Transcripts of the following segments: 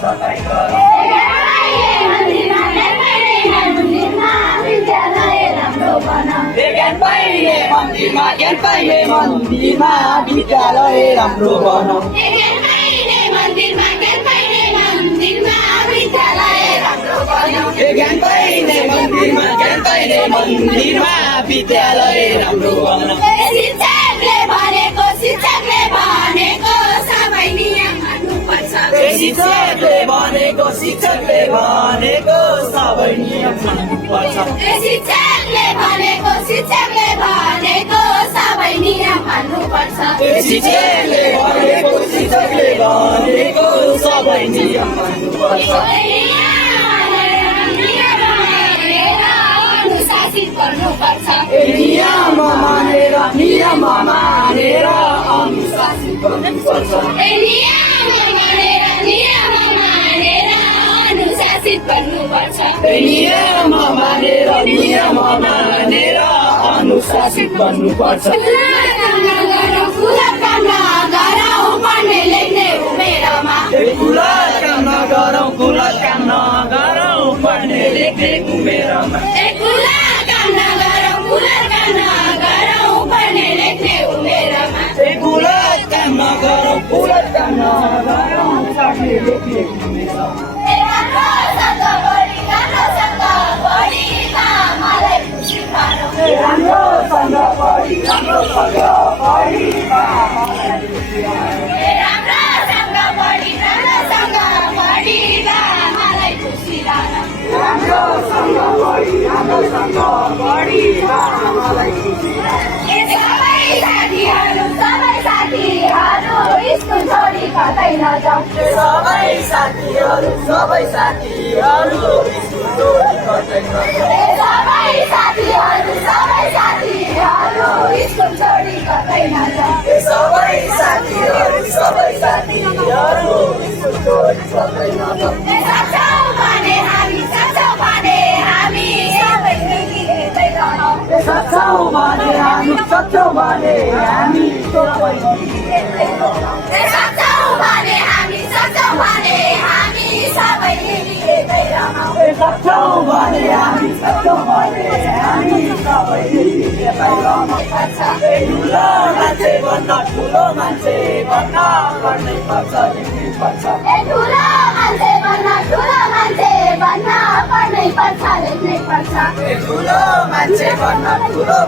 सफाई गरौँ ज्ञान पाइने मन्दिरमा ज्ञान पाइने मन्दिरमा विद्यालय राम्रो बनाऊ ज्ञान पाइने मन्दिरमा ज्ञान पाइने मन्दिरमा विद्यालय राम्रो बनाऊ ज्ञान पाइने मन्दिरमा ज्ञान पाइने मन्दिरमा विद्यालय राम्रो बनाऊ शिक्षकले भनेको सबै नियम मान्नुपर्छ शिक्षकले भनेको सबै नियम मान्नुपर्छ शिक्षकले भनेको सबै नियम मान्नुपर्छ शिक्षकले भनेको सबै नियम मान्नुपर्छ अनुशासित गर्नुपर्छ नियम मानेर अनुशासित गर्नुपर्छ अनुशासित गर्नुपर्छ नियम मानेर अनुशासित गर्नुपर्छ खुला काम नगरौँ पढ्ने लेख्ने उमेरमा खुला काम नगरौँ पढ्ने लेख्ने उमेरमा खुला काम नगरौँ पढ्ने लेख्ने उमेरमा खुला काम नगरौँ पढ्ने लेख्ने उमेरमा राम्रो शब्द बढी मलाई खुसी पारौँ राम्रोसँग पढी मलाई राम्रोसँग पढी मलाई खुसी पारौँ मलाई खुसी सबै साथीहरू स्कुल छोडी कतै नजाऊ सबै साथीहरू स्कुल छोडी कतै नजाऊ सबै साथीहरू स्कुल छोडी कतै नजाऊ सबै साथीहरू स्कुल छोडी कतै नजाऊ सक्छौँ भने हामी सबै मिलेरै रहौँ सक्छौँ भने हामी सबै मिलेरै रहौँ सक्छौँ भने हामी सबै मिलेरै रहौँ सक्छौँ भने हामी सबै मिलेरै रहौँ ठुलो मान्छे बन्न पढ्नै पर्छ लेख्नै पर्छ ठुलो मान्छे बन्न पढ्नै पर्छ लेख्नै पर्छ ठुलो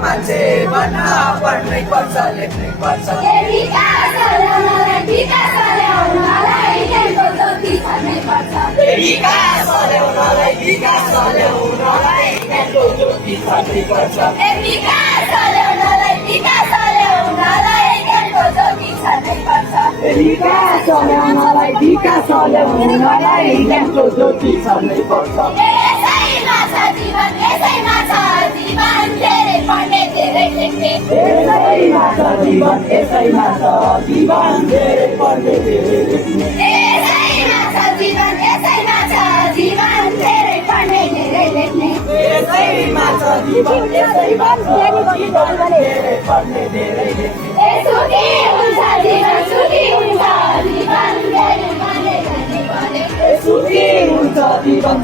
मान्छे बन्न पढ्नै पर्छ लेख्नै पर्छ विकास ल्याउनलाई ज्ञानको ज्योति छर्नै पर्छ विकास ल्याउनलाई ज्ञानको ज्योति छर्नै पर्छ विकास ल्याउनलाई ज्ञानको ज्योति छर्नै पर्छ विकास ल्याउनलाई ज्ञानको ज्योति छर्नै पर्छ यसैमा छ जीवन धेरै पढ्ने धेरै लेख्ने यसैमा छ जीवन धेरै पढ्ने धेरै लेख्ने यसैमा छ जीवन धेरै पढ्ने धेरै लेख्ने यसैमा छ जीवन धेरै पढ्ने धेरै लेख्ने सुखी हुन्छ जीवन धेरै बने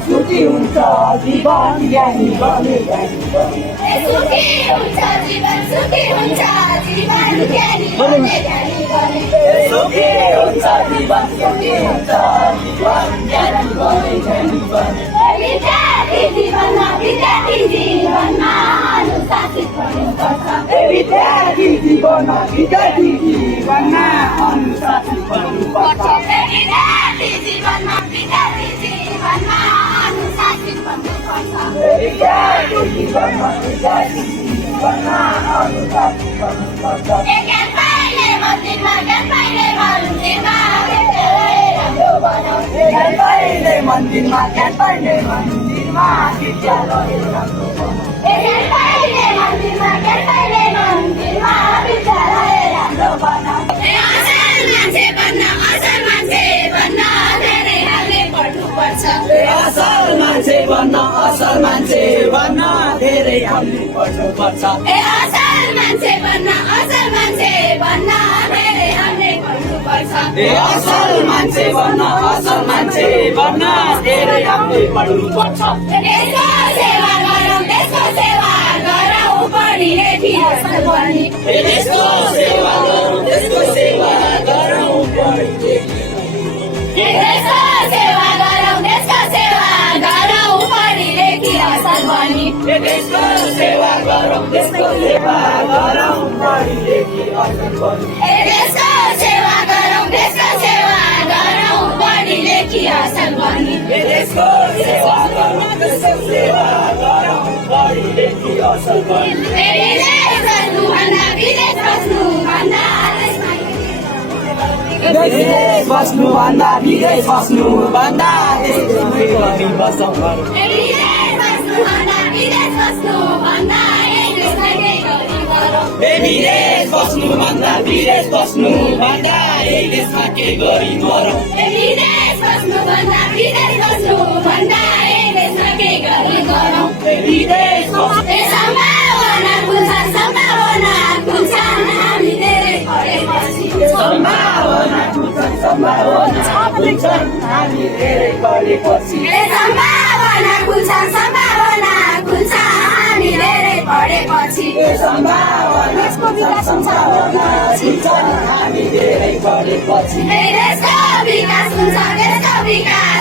सुखी हुन्छ जीवन ज्ञानी बने सुखी हुन्छ जीवन ज्ञानी बने सुखी हुन्छ जीवन ज्ञानी बने विद्यार्थी जीवनमा अनुशासित गर्नुपर्छ विद्यार्थी जीवनमा अनुशासित गर्नुपर्छ विद्यार्थी जीवनमा अनुशासित गर्नुपर्छ विद्यार्थी जीवनमा अनुशासित गर्नुपर्छ ज्ञान पाइने मन्दिरमा विद्यालय राम्रो बनाऊ ज्ञान पाइने मन्दिरमा विद्यालय राम्रो बनाऊ ज्ञान पाइने मन्दिरमा विद्यालय राम्रो बनाऊ असल मान्छे बन्न धेरै हामीले पढ्नुपर्छ असल मान्छे बन्न धेरै हामीले पढ्नुपर्छ असल मान्छे बन्न मान्छे बन्न धेरै हामीले पढ्नुपर्छ असल मान्छे बन्न धेरै हामीले पढ्नुपर्छ देशको सेवा गरौँ पढिने फिर बनी देशको सेवा गरौँ देशको सेवा गरौँ पढिने कि असल बनी देशको सेवा गरौँ देशको सेवा गरौँ पढिने कि असल बनी देशको सेवा गरौँ पढिने कि असल बनी विदेश बस्नुभन्दा विदेश बस्नुभन्दा देशमै हामी बसौँ गरौँ विदेश बस्नुभन्दा विदेश बस्नुभन्दा यही देशमा के गरी मरौँ विदेश सम्भावना हामी धेरै पढेपछि सम्भावना खुल्छ हामी धेरै पढेपछि सम्भावना हामी धेरै पढेपछि देशको विकास हुन्छ देशको विकास